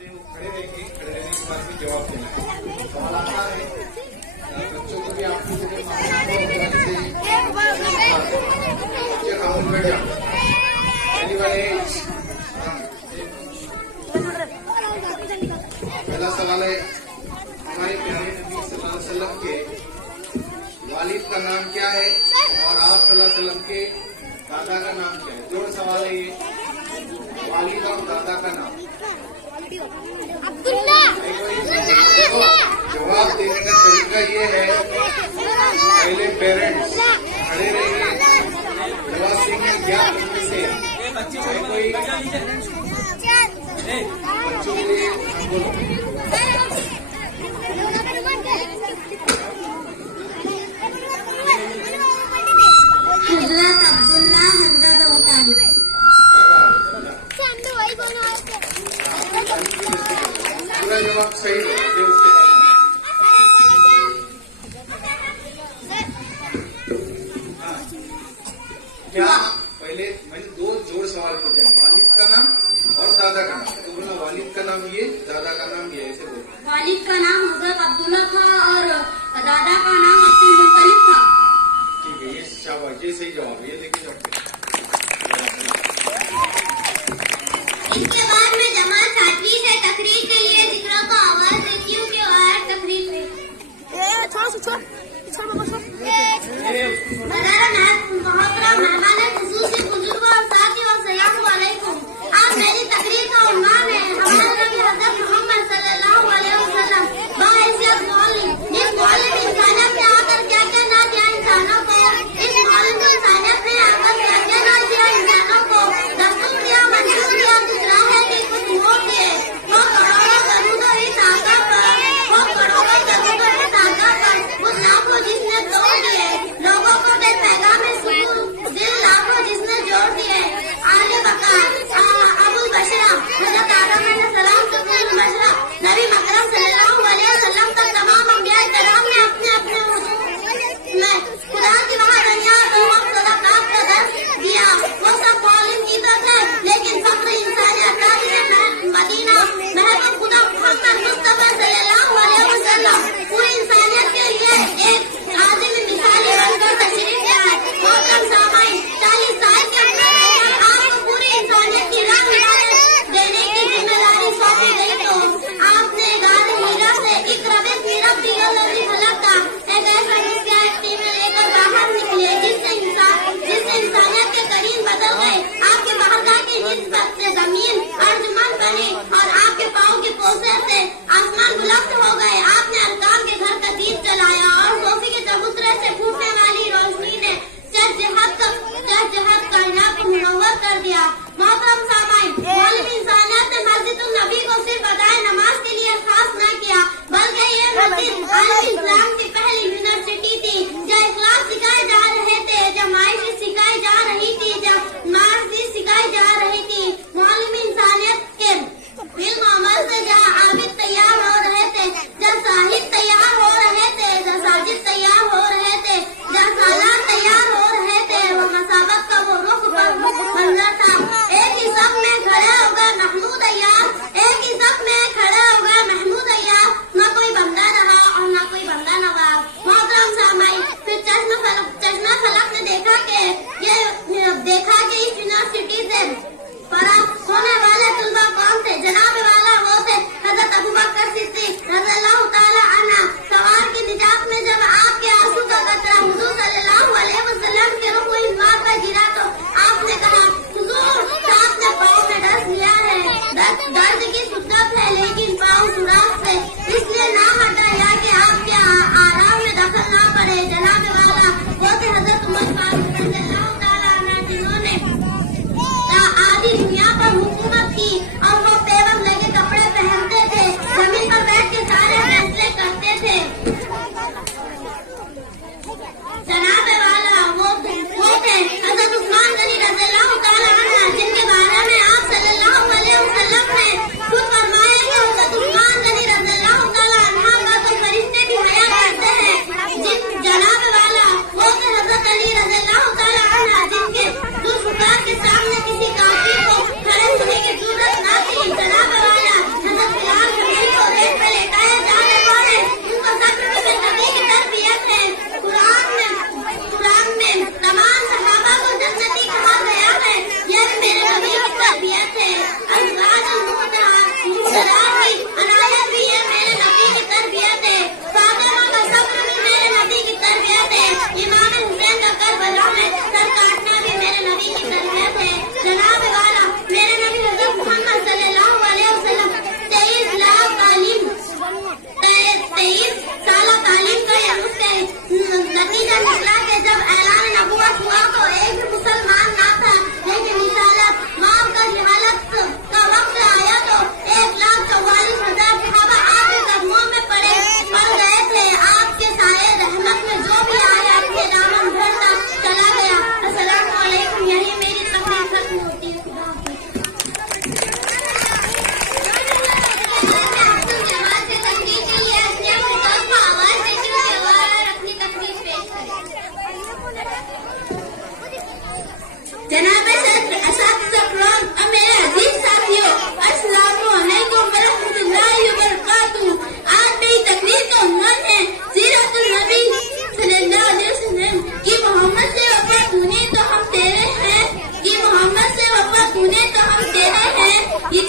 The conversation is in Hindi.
से वो खड़े रहेंगे, खड़े रहने के बाद भी जवाब देना है। सवाल आता है बच्चों को भी आपको राउंड में जाओ। पहला सवाल है हमारे प्यारे नबी सल्लल्लाहु अलैहि वसल्लम के वालिद का नाम क्या है और आप सल्लल्लाहु अलैहि वसल्लम के दादा का नाम क्या है? जोड़ सवाल है ये, वालिद और दादा का नाम। जवाब देने का तरीका ये है, पहले पेरेंट्स खड़े रहेंगे, जवाब देंगे क्या उनमें से कोई बच्चों के लिए बोलो। हजरत अब्दुल्ला, हजरत अबू तालिब। पूरा जवाब सही है। क्या पहले मैंने दो जोड़ सवाल पूछे, वालिद का नाम और दादा का नाम। तो बोला वालिद का नाम ये, दादा का नाम ये, ऐसे बोलो। वालिद का नाम हजरत अब्दुल्ला था और दादा का नाम अब्दुल मुत्तलिब था। ठीक है, ये शाबाश, ये सही जवाब है, ये लेके जाओ। इसके बाद में जमात 7वीं से तकरीर के लिए जिक्र को आवाज देती हूँ कि और तकरीर में खुसूसी बुजुर्गों और साथियों और सलाम वालेकुम। आज मेरी तकरीर का उन्वान है हमारे नबी हज़रत मोहम्मद सल्लल्लाहु अलैहि वसल्लम बाइज़्ज़त मौलिद। इस मौलिद इंसानियत में आकर क्या क्या ना दिया इंसानों को। इस मौलिद में इंसानियत ये